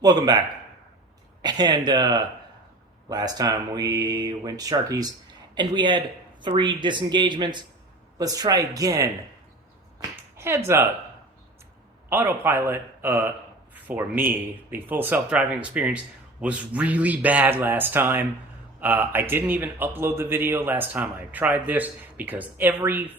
Welcome back. And last time we went to Sharky's and we had 3 disengagements. Let's try again. Heads up. Autopilot, for me, the full self-driving experience was really bad last time. I didn't even upload the video last time I tried this because every,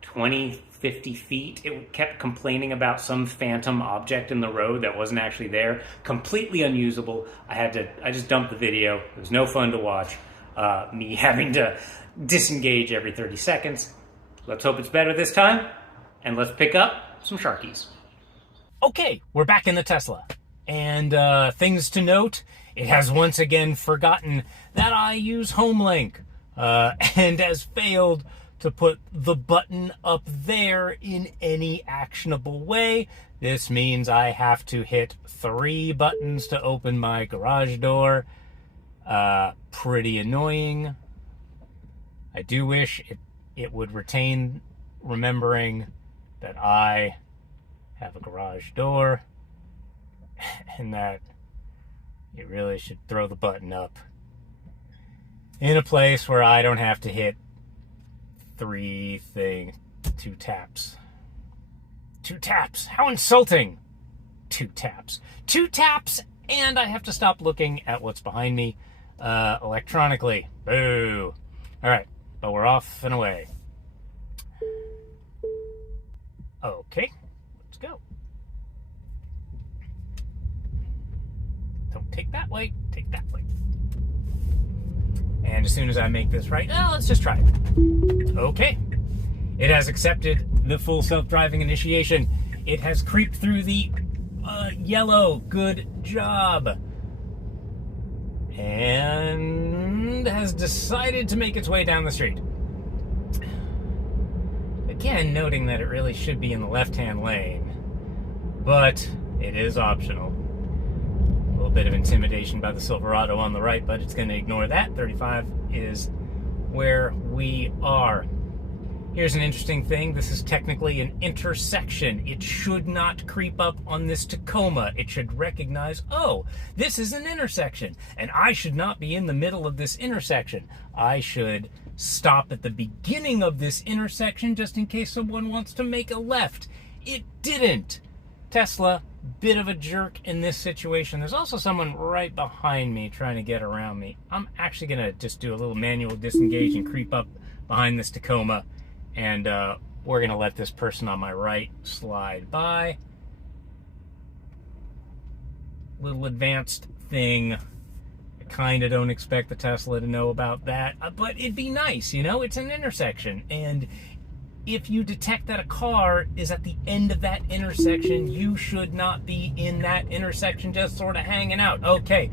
20, 50 feet, it kept complaining about some phantom object in the road that wasn't actually there. Completely unusable. I just dumped the video. It was no fun to watch. Me having to disengage every 30 seconds. Let's hope it's better this time, and let's pick up some Sharkies. Okay, we're back in the Tesla. And things to note, it has once again forgotten that I use HomeLink and has failed to put the button up there in any actionable way. This means I have to hit 3 buttons to open my garage door. Pretty annoying. I do wish it would retain remembering that I have a garage door and that you really should throw the button up in a place where I don't have to hit 2 taps. 2 taps. How insulting. 2 taps. 2 taps, and I have to stop looking at what's behind me electronically. Boo. All right, but we're off and away. Okay, let's go. Don't take that way, take that way. And as soon as I make this right, let's just try it. Okay. It has accepted the full self-driving initiation. It has creeped through the yellow. Good job. And has decided to make its way down the street. Again, noting that it really should be in the left-hand lane. But it is optional. A little bit of intimidation by the Silverado on the right, but it's going to ignore that. 35 is where we are. Here's an interesting thing. This is technically an intersection. It should not creep up on this Tacoma. It should recognize, oh, this is an intersection, and I should not be in the middle of this intersection. I should stop at the beginning of this intersection just in case someone wants to make a left. It didn't. Tesla, bit of a jerk in this situation. There's also someone right behind me trying to get around me. I'm actually going to just do a little manual disengage and creep up behind this Tacoma. And we're going to let this person on my right slide by. Little advanced thing. I kind of don't expect the Tesla to know about that. But it'd be nice, you know? It's an intersection. And if you detect that a car is at the end of that intersection, you should not be in that intersection just sort of hanging out. Okay.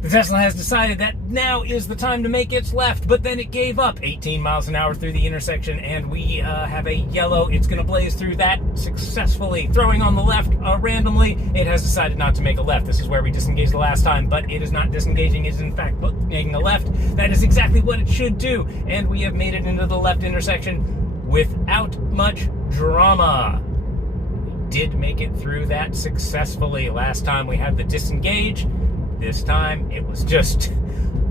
The Tesla has decided that now is the time to make its left, but then it gave up 18 miles an hour through the intersection, and we have a yellow. It's going to blaze through that successfully. Throwing on the left randomly, it has decided not to make a left. This is where we disengaged the last time, but it is not disengaging. It is, in fact, making a left. That is exactly what it should do, and we have made it into the left intersection without much drama. We did make it through that successfully. Last time we had the disengage. This time, it was just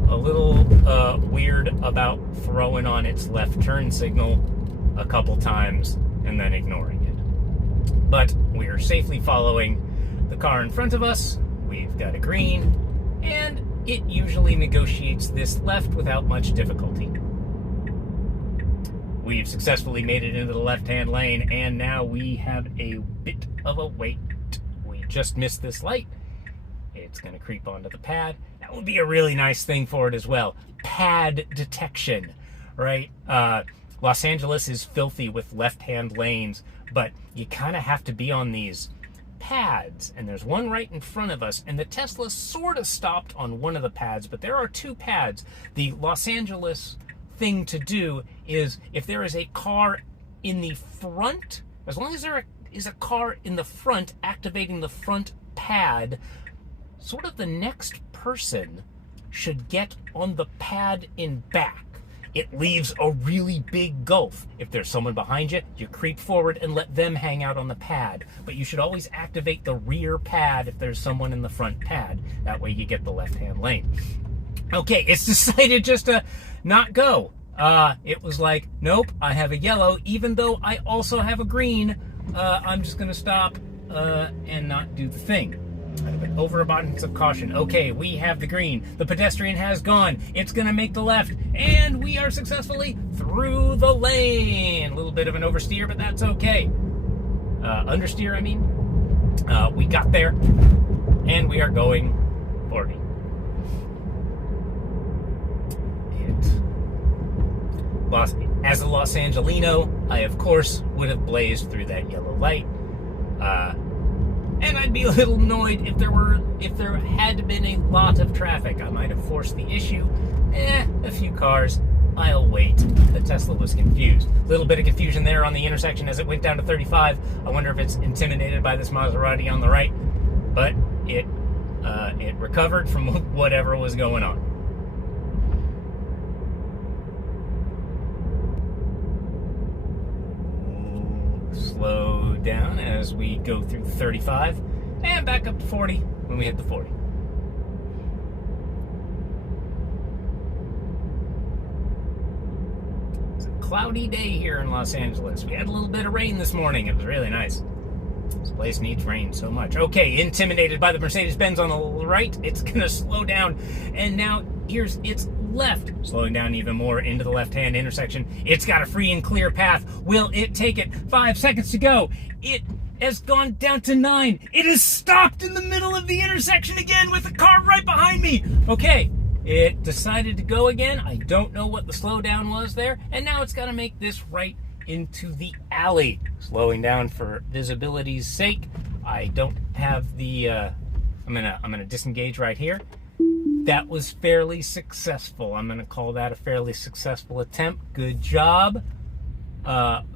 a little weird about throwing on its left turn signal a couple times and then ignoring it. But we are safely following the car in front of us. We've got a green, and it usually negotiates this left without much difficulty. We've successfully made it into the left-hand lane, and now we have a bit of a wait. We just missed this light. It's going to creep onto the pad. That would be a really nice thing for it as well. Pad detection, right? Los Angeles is filthy with left-hand lanes, but you kind of have to be on these pads, and there's one right in front of us, and the Tesla sort of stopped on one of the pads, but there are 2 pads. The Los Angeles thing to do is if there is a car in the front, as long as there is a car in the front activating the front pad, sort of the next person should get on the pad in back. it leaves a really big gulf. If there's someone behind you, you creep forward and let them hang out on the pad. But you should always activate the rear pad if there's someone in the front pad. That way you get the left-hand lane. Okay, it's decided just to not go. It was like, nope, I have a yellow, even though I also have a green. I'm just going to stop and not do the thing. Out of an overabundance of caution. Okay, we have the green. The pedestrian has gone. It's going to make the left. And we are successfully through the lane. A little bit of an oversteer, but that's okay. Understeer, I mean. We got there. And we are going 40. As a Los Angelino, I, of course, would have blazed through that yellow light. And I'd be a little annoyed if there had been a lot of traffic. I might have forced the issue. A few cars. I'll wait. The Tesla was confused. A little bit of confusion there on the intersection as it went down to 35. I wonder if it's intimidated by this Maserati on the right. But it recovered from whatever was going on. Slow down as we go through the 35 and back up to 40 when we hit the 40. It's a cloudy day here in Los Angeles. We had a little bit of rain this morning. It was really nice. This place needs rain so much. Okay, intimidated by the Mercedes-Benz on the right, it's going to slow down. And now here's its left, slowing down even more into the left-hand intersection. It's got a free and clear path. Will it take it? 5 seconds to go. It has gone down to 9. It has stopped in the middle of the intersection again with the car right behind me. Okay, it decided to go again. I don't know what the slowdown was there. And now it's got to make this right into the alley. Slowing down for visibility's sake. I don't have the... I'm gonna disengage right here. That was fairly successful. I'm going to call that a fairly successful attempt. Good job.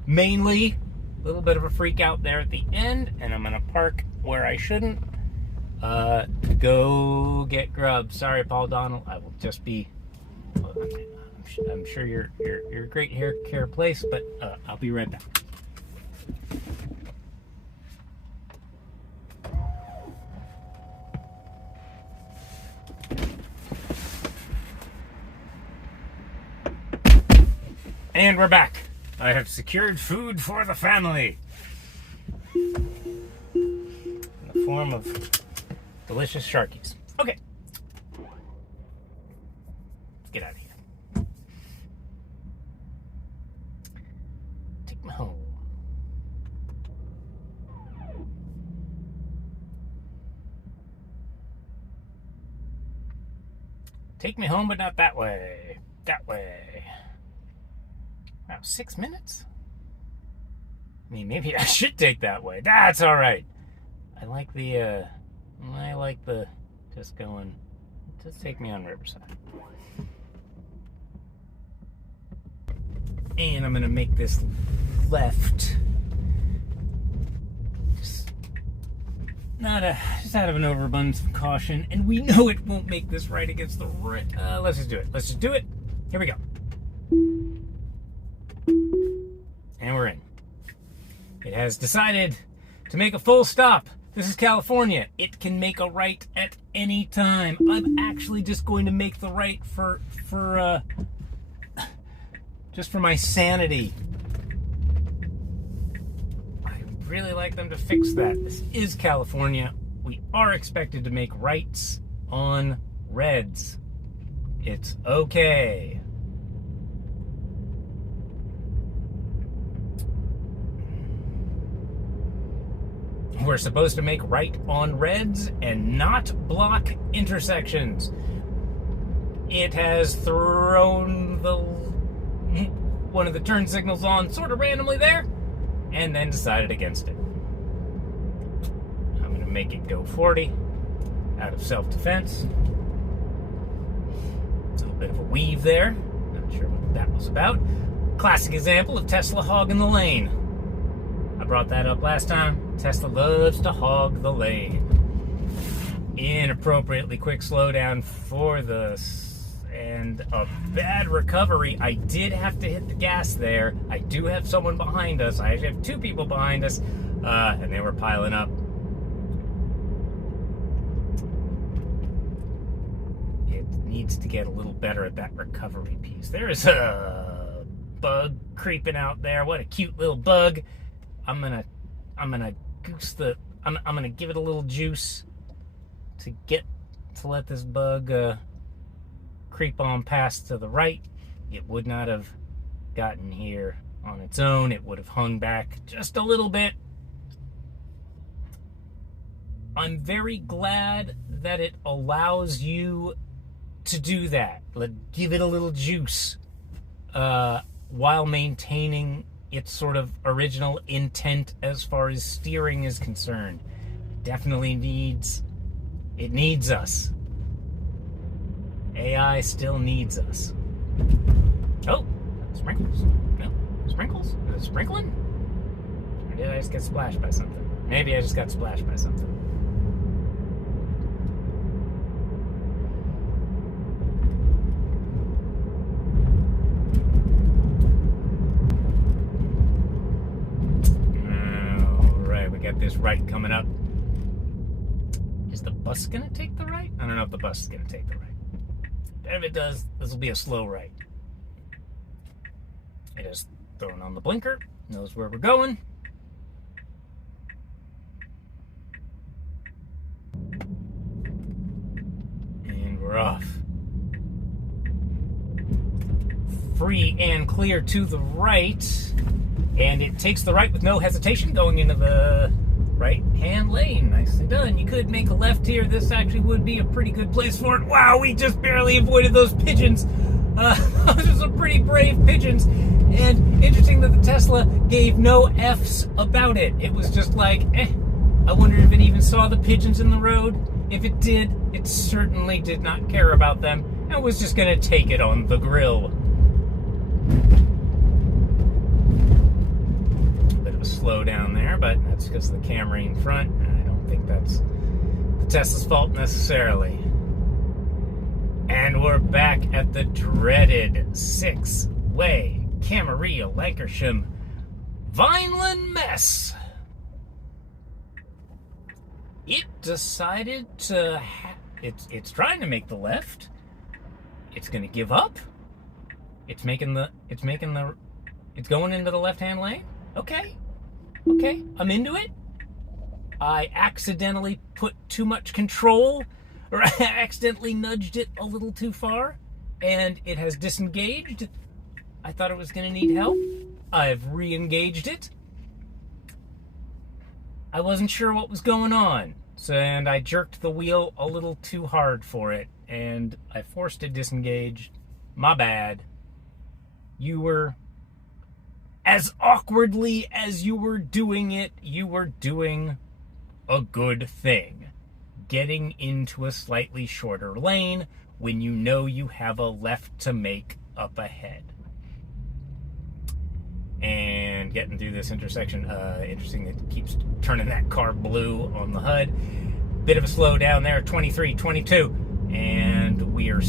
Mainly, a little bit of a freak out there at the end, and I'm going to park where I shouldn't. Go get grub. Sorry, Paul Donald. I will just be... I'm sure you're a great hair care place, but I'll be right back. And we're back. I have secured food for the family. In the form of delicious Sharkies. Okay. Let's get out of here. Take me home. Take me home, but not that way. That way. Wow, 6 minutes? I mean, maybe I should take that way. That's all right. I like the just going, just take me on Riverside. And I'm going to make this left. Just out of an overabundance of caution. And we know it won't make this right against the right. Let's just do it. Let's just do it. Here we go. And we're in. It has decided to make a full stop. This is California. It can make a right at any time. I'm actually just going to make the right just for my sanity. I'd really like them to fix that. This is California. We are expected to make rights on reds. It's okay. We're supposed to make right on reds and not block intersections. It has thrown one of the turn signals on sort of randomly there and then decided against it. I'm going to make it go 40 out of self-defense. It's a little bit of a weave there. Not sure what that was about. Classic example of Tesla hogging the lane. I brought that up last time. Tesla loves to hog the lane. Inappropriately quick slowdown for the and a bad recovery. I did have to hit the gas there. I do have someone behind us. I actually have two people behind us, and they were piling up. It needs to get a little better at that recovery piece. There is a bug creeping out there. What a cute little bug. I'm gonna give it a little juice to let this bug creep on past to the right. It would not have gotten here on its own. It would have hung back just a little bit. I'm very glad that it allows you to do that. Give it a little juice while maintaining its sort of original intent as far as steering is concerned. Definitely needs us. AI still needs us. Oh, sprinkles. No, sprinkles? Is it sprinkling? Or did I just get splashed by something? Maybe I just got splashed by something. Alright, we got this right coming up. Is the bus gonna take the right? I don't know if the bus is gonna take the right. If it does, this will be a slow right. It is throwing on the blinker, knows where we're going. And we're off. Free and clear to the right. And it takes the right with no hesitation, going into the right-hand lane. Nicely done. You could make a left here. This actually would be a pretty good place for it. Wow, we just barely avoided those pigeons. Those are some pretty brave pigeons. And interesting that the Tesla gave no F's about it. It was just like, I wondered if it even saw the pigeons in the road. If it did, it certainly did not care about them and was just going to take it on the grill. Slow down there, but that's because of the Camry in front, and I don't think that's the Tesla's fault necessarily. And we're back at the dreaded six-way Camarillo-Lancashire Vineland mess. It decided to it's trying to make the left. It's going to give up. It's going into the left-hand lane. Okay, I'm into it. I accidentally put too much control, or I accidentally nudged it a little too far, and it has disengaged. I thought it was going to need help. I've re-engaged it. I wasn't sure what was going on, and I jerked the wheel a little too hard for it, and I forced it to disengage. My bad. You were... As awkwardly as you were doing it, you were doing a good thing. Getting into a slightly shorter lane when you know you have a left to make up ahead. And getting through this intersection, interesting that it keeps turning that car blue on the HUD. Bit of a slowdown there, 23, 22. And we are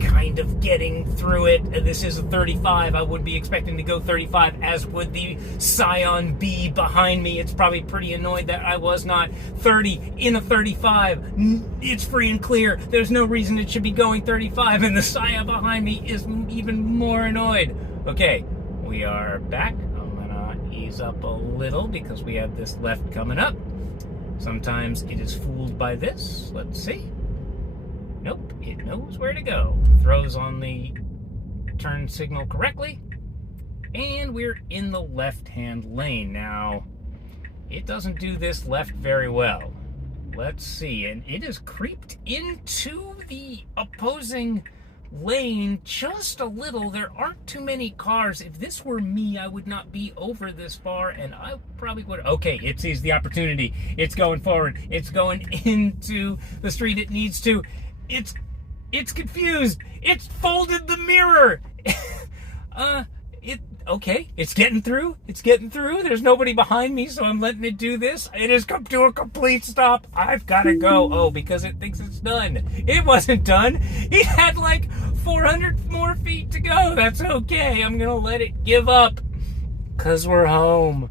kind of getting through it. This is a 35. I would be expecting to go 35, as would the Scion B behind me. It's probably pretty annoyed that I was not 30 in a 35. It's free and clear. There's no reason it should be going 35, and the Scion behind me is even more annoyed. Okay, we are back. I'm gonna ease up a little because we have this left coming up. Sometimes it is fooled by this. Let's see. Nope, it knows where to go. Throws on the turn signal correctly. And we're in the left-hand lane. Now, it doesn't do this left very well. Let's see. And it has creeped into the opposing lane just a little. There aren't too many cars. If this were me, I would not be over this far, and I probably would. Okay, it sees the opportunity. It's going forward. It's going into the street it needs to. It's confused. It's folded the mirror. okay, it's getting through. It's getting through. There's nobody behind me, so I'm letting it do this. It has come to a complete stop. I've got to go. Oh, because it thinks it's done. It wasn't done. It had like 400 more feet to go. That's okay. I'm going to let it give up because we're home.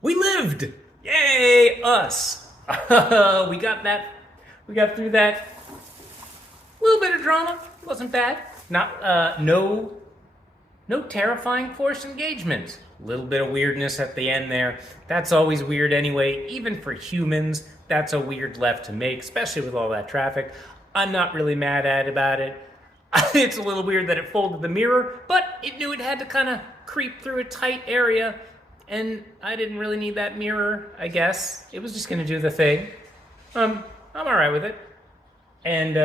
We lived! Yay, us! We got that. We got through that. A little bit of drama. Wasn't bad. Not, no terrifying forced engagements. A little bit of weirdness at the end there. That's always weird anyway. Even for humans, that's a weird left to make, especially with all that traffic. I'm not really mad about it. It's a little weird that it folded the mirror, but it knew it had to kind of creep through a tight area, and I didn't really need that mirror, I guess. It was just going to do the thing. I'm all right with it. And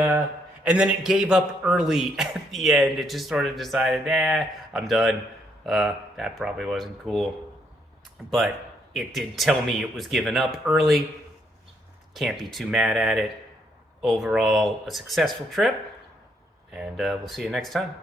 then it gave up early at the end. It just sort of decided, I'm done. That probably wasn't cool. But it did tell me it was giving up early. Can't be too mad at it. Overall, a successful trip. And we'll see you next time.